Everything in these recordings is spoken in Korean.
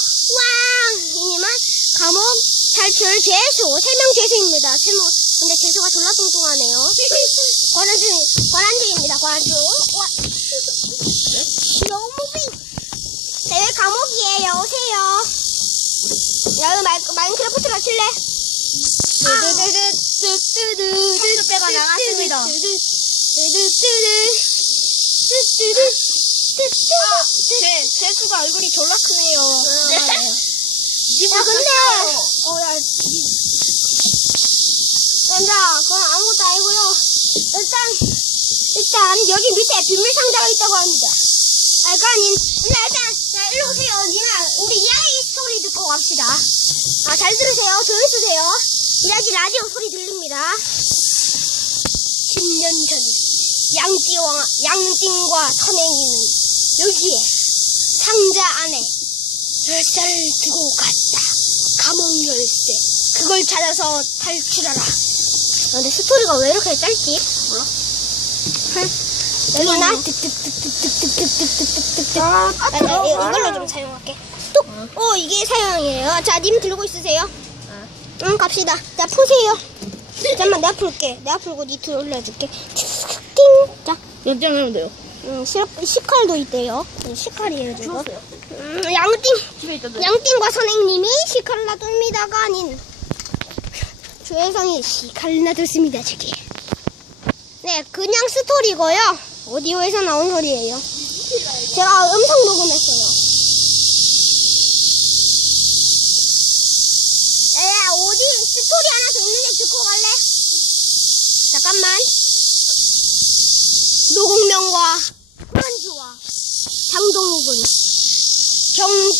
왕! 이님은 감옥 탈출 죄수, 세명 죄수입니다. 세 명, 근데 죄수가 졸라 뚱뚱하네요. 권한중, 권한중입니다, 권한중. 자, 여기 감옥이에요. 오세요. 야, 여기 마이, 마인크래프트로 칠래? 뚜두두두두두두. 성주배가 나갔습니다. 뚜두뚜두. 뚜뚜두. 뚜뚜두. 제, 제수가 얼굴이 졸라 크네요. 네? 야, 근데, 어, 야, 자, 그건 아무것도 아니고요. 일단, 일단, 여기 밑에 비밀 상자가 있다고 합니다. 아, 그니까, 닌, 근데 일단, 자, 일로 오세요. 니나, 우리 이야기 소리 듣고 갑시다. 아, 잘 들으세요. 조용히 쓰세요. 이야기 라디오 소리 들립니다. 10년 전, 양띠와, 양띵과 선행이는 여기에 상자 안에 열쇠를 두고 갔다. 감옥 열쇠. 그걸 찾아서 탈출하라. 아, 근데 스토리가 왜 이렇게 짧지? 몰라. 누나 아, 아, 이걸로 좀 사용할게. 똑. 어 이게 사용이에요. 자 님 들고 있으세요. 응 갑시다. 자 푸세요. 잠깐만 내가 풀게. 내가 풀고 니 들어 올려줄게. 띵. 자. 연장 하면 돼요. 음, 시, 시칼도 있대요. 음, 시칼이에요, 저거. 주웠어요. 음, 양띵. 집에 있던데. 양띵과 선생님이 시칼을 놔둡니다가 아닌 조혜성이 시칼을 놔뒀습니다 저기 네 그냥 스토리고요 오디오에서 나온 소리예요 제가 음성 녹음했어요 야 오디 스토리 하나 더 있는데 듣고 갈래? 잠깐만 노공명과 한주와 장동욱은 경,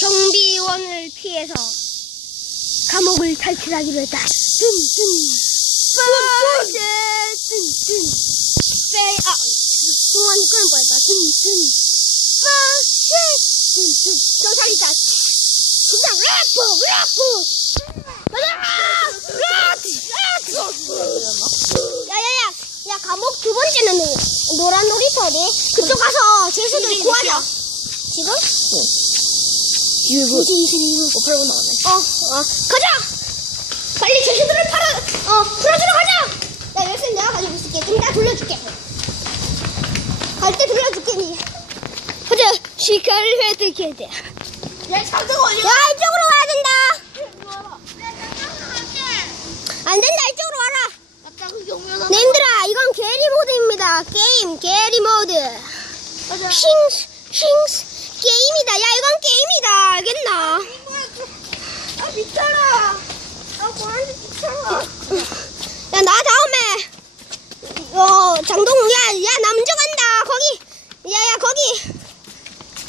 경비원을 피해서 감옥을 탈출하기로 했다. 뜬뜬. 빠세 뜬뜬. 빼 아, 동안이 끄는 뻔했다. 뜬뜬. 빠세 뜬뜬. 경찰이다. 그냥 래퍼 래퍼 야야야 야 감옥 두 번째는 노란 놀이터지 그쪽 가서 죄수들 구하자 지금? 이거 진실이로 어, 8분 나왔네. 어, 어, 가자! 빨리 죄수들을 팔아, 어, 풀어주러 가자! 나 열쇠 내가 가지고 있을게. 좀 이따 돌려줄게. 갈 때 돌려줄게, 니. 가자, 시카를 획득해야 돼. 야, 장등 어디 야, 이쪽으로 와야 된다! 안 된다, 이쪽으로 와라! 갑자기 경면하 님들아, 이건 게리 모드입니다. 게임, 게리 모드. 가자. 싱스, 싱스. 게임이다. 야, 이건 게임이다. 알겠나? 아, 미쳐라. 아, 고라니 미쳐라. 야, 나 다음에, 어, 장동욱, 야, 야, 나 먼저 간다. 거기, 야, 야, 거기.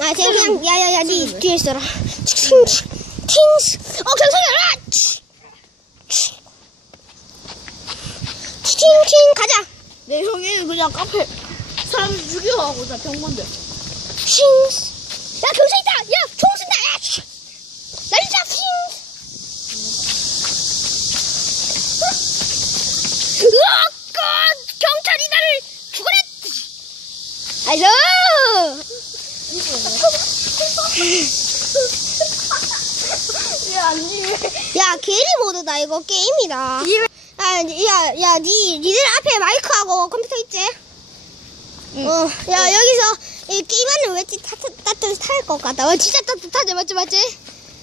아, 쟤 그냥, 야, 야, 야, 니 뒤에 있어라. 팅스, 팅스. 어, 경찰이야! 팅팅, 가자. 내 형이 그냥 카페 사람 죽여가고자 병건데. 팅스. 야, 경찰 있다! 야, 총 쏜다! 야, 씨. 날리자, 팅스. 으악! 경찰이 나를 죽어라! 아이고! 야안 지면. 야, 게리 모드다, 이거 게임이다. 야, 야, 야, 니, 니들 앞에 마이크하고 컴퓨터 있지? 응. 어, 야, 여기서 이 게임하는 왠지 따뜻할 것 같다. 어, 진짜 따뜻하지, 맞지, 맞지?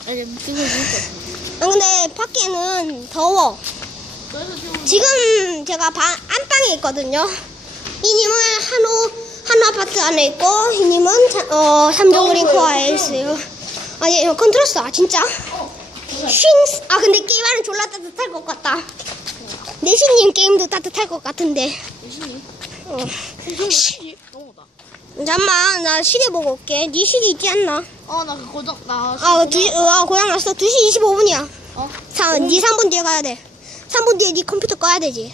아니 지금 진짜. 아, 근데 밖에는 더워. 지금 제가 방, 안방에 있거든요. 이님은 한호, 한호 아파트 안에 있고, 이님은 자, 어, 삼종그린 코아에 있어요. 아, 얘, 이건 들었어. 아, 진짜? 쉰스. 아, 근데 게임하는 졸라 따뜻할 것 같다. 내신님 게임도 따뜻할 것 같은데. 무슨 어. 시 너무다. 잠깐만, 나 시계 보고 올게. 네 시계 있지 않나? 어 나 그 고정 나. 아, 두, 시- 어, 고장 났어. 2시 25분이야. 어? 사, 네 3분 뒤에 가야 돼. 3분 뒤에 네 컴퓨터 꺼야 되지.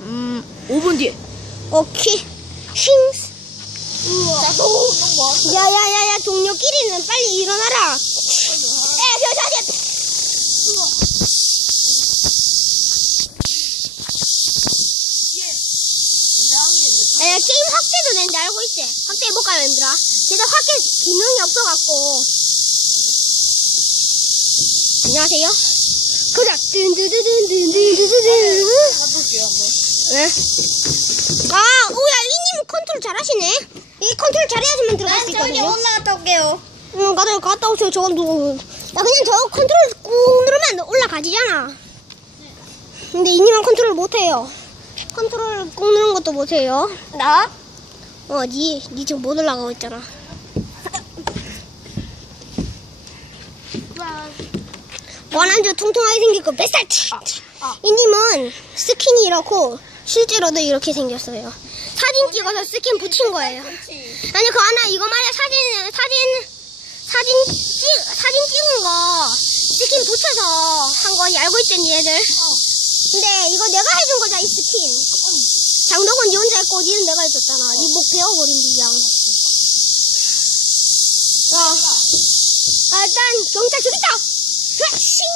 음 5분 뒤에. 오케이. 자, 너 뭐? 야야야야 동료끼리는 빨리 일어나라. 에 여자들. 야 게임 확대도 되는지 알고 있지? 확대해볼까요 얘들아? 제가 확대 기능이 없어갖고 안녕하세요. 그자 든든든든든든든. 가볼게요 한번. 네. 아, 오야 이님 컨트롤 잘하시네. 이 컨트롤 잘해야지만 들어갈 수 있거든요. 올라갔다 올게요. 응, 가다 갔다 오세요. 저건 누구? 야 그냥 저 컨트롤 꾹 누르면 올라가지잖아. 근데 이님은 컨트롤 못해요. 컨트롤 꾹 누르는 것도 못해요. 나? 어, 니, 니 지금 못 올라가고 있잖아. 원한주 통통하게 생기고 뱃살 아. 이님은 스킨이 이렇고 실제로도 이렇게 생겼어요. 사진 찍어서 스킨 붙인 거예요. 아니 그 하나 이거 말이야 사진 사진 사진 찍 사진 찍은 거 스킨 붙여서 한 거 알고 있잖니 얘들. 근데 이거 내가 해준 거잖아 이 스킨. 장덕은 니 혼자 했고 니는 내가 해줬잖아. 니 목 베어버린 니양. 어. 아, 일단 경찰 있다. 휘싱.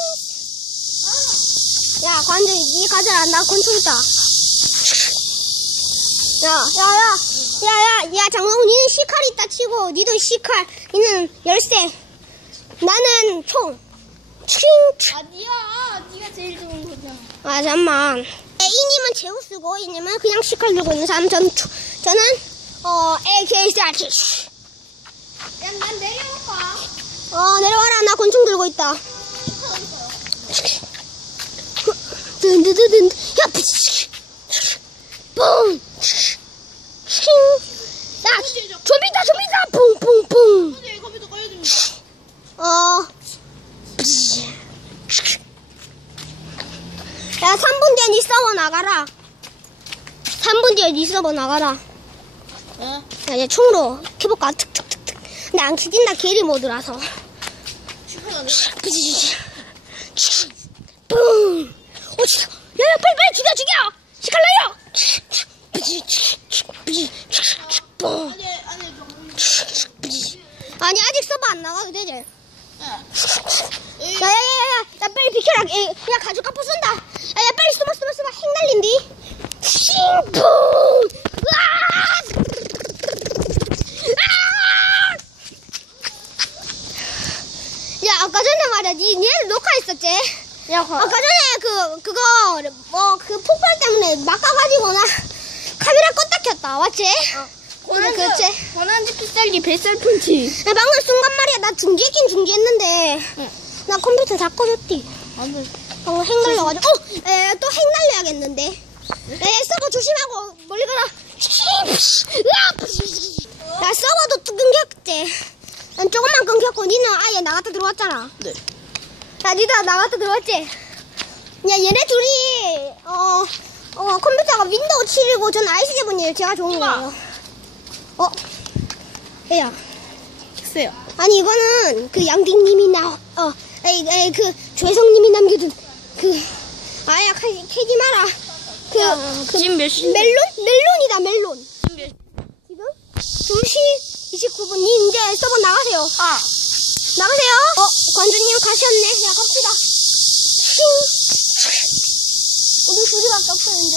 야 관절 니 가져라 나 권총 있다. 야, 야, 야, 야, 야, 야, 장동훈, 니는 시칼 있다 치고, 니도 시칼, 니는 열쇠, 나는 총. 칭, 칭. 아니야. 제일 좋은 거잖아. 아, 잠만. 네, 이님은 제우스고, 이님은 그냥 시칼 들고 있는 사람, 전, 초- 저는, 어, AKCRT. 야, 난 내려올까? 어, 내려와라, 나 권총 들고 있다. 든든든든, 야. 뿡. 칭. 야, 좀비다, 좀비다, 뿡뿡뿡. 꺼야 됩니다. 어. 야, 3분 뒤에 니 서버 나가라. 3분 뒤에 니 서버 나가라. 어? 야, 이제 총으로 켜볼까? 툭툭툭툭. 근데 안 켜진다, 게리 모드라서. 슈퍼가 뿡! 오, 진짜. 야, 야, 빨리, 빨리 죽여, 죽여! 시칼라요! 아니, 아직 서버 안 나가도 되지? 야. 야, 야, 야, 야, 야, 빨리 비켜라. 야, 야 가죽 쏜다. 야, 야, 빨리 숨어, 숨어, 숨어. 핵 날린디. 싱풍! 야, 아까 전에 말이야. 니, 니네들 녹화했었지? 야, 아까 전에 그, 그거, 뭐, 그 폭발 때문에 막아가지고 나 카메라 껐다 켰다. 맞지? 고난지, 그렇지. 고난지 피살기 뱃살 펀치. 야, 방금 순간 말이야. 나 중계긴 중계했는데. 응. 나 컴퓨터 다 꺼졌디. 안 돼. 어, 핵 날려가지고. 어! 에, 또 핵 날려야겠는데. 에, 서버 조심하고, 멀리 가라. 야, 서버도 또 끊겼지. 난 조금만 끊겼고, 니는 아예 나갔다 들어왔잖아. 네. 야, 니도 나갔다 들어왔지? 야, 얘네 둘이, 어, 어, 컴퓨터가 윈도우 7이고, 전 i7이에요. 제가 좋은. 거예요. 어? 얘야. 픽스요. 아니 이거는 그 양띵님이 나, 어, 에이, 에이 그 조혜성님이 남겨둔 그 아야 캐- 캐지 마라. 그, 그 지금 몇 시인데? 멜론 멜론이다 멜론. 지금 몇 지금 2시 29분 님 이제 서버 나가세요. 아. 나가세요. 어 관주님 가셨네. 야 갑시다. 슝. 우리 둘이밖에 이제.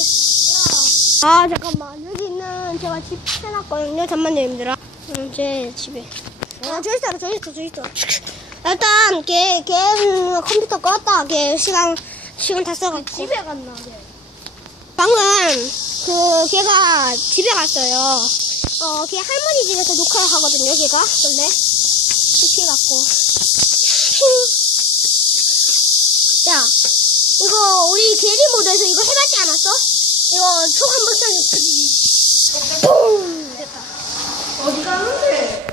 아 잠깐만 여기는 제가 집 해놨거든요. 잠만요 힘들어. 음, 제 집에. 아 저기 있어 저기 있어 저기 있어. 일단 걔, 걔 음, 컴퓨터 껐다. 걔 시간 시간 다 써갖고. 집에 갔나? 네. 방금 그 걔가 집에 갔어요. 어, 걔 할머니 집에서 녹화를 하거든요. 걔가 원래 이렇게 갖고. 야, 이거 우리 게리 모드에서 이거 해봤지 않았어? 이거 총 한번 쏴지. 뿡 됐다. 어디 가는데?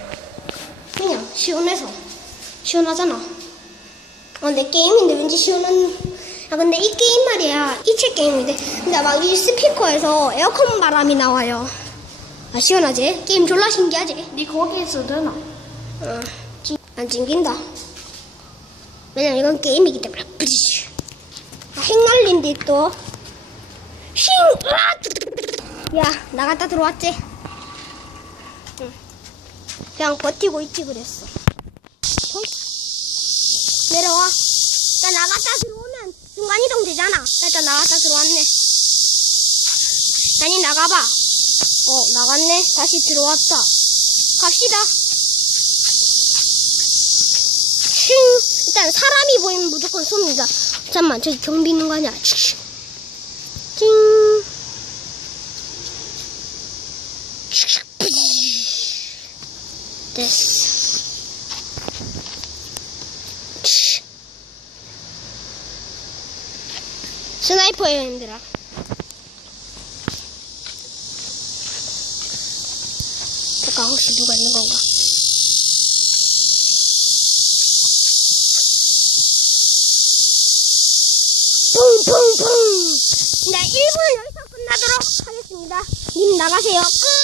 그냥 시원해서 시원하잖아. 아, 근데 게임인데 왠지 시원한. 아 근데 이 게임 말이야 이체 게임인데 근데 막 이 스피커에서 에어컨 바람이 나와요. 아 시원하지? 게임 졸라 신기하지? 니 거기 있어도 되나? 어, 찡- 안 찡긴다. 왜냐면 이건 게임이기 때문에. 뿌리쉬. 아, 핵 날린디 또. 힝! 으아! 야, 나갔다 들어왔지? 응. 그냥 버티고 있지 그랬어. 헐. 내려와. 나 나갔다 들어오면 순간이동 되잖아. 나 일단 나갔다 들어왔네. 아니, 나가봐. 어, 나갔네. 다시 들어왔다. 갑시다. 슝. 일단 사람이 보이면 무조건 쏩니다. 잠깐만, 저기 경비 있는 거 아니야? 칙. 찡. 칙. 됐어. 칙. 스나이퍼예요, 힘들아. 잠깐, 혹시 누가 있는 건가? 1부는 여기서 끝나도록 하겠습니다. 님 나가세요. 끝.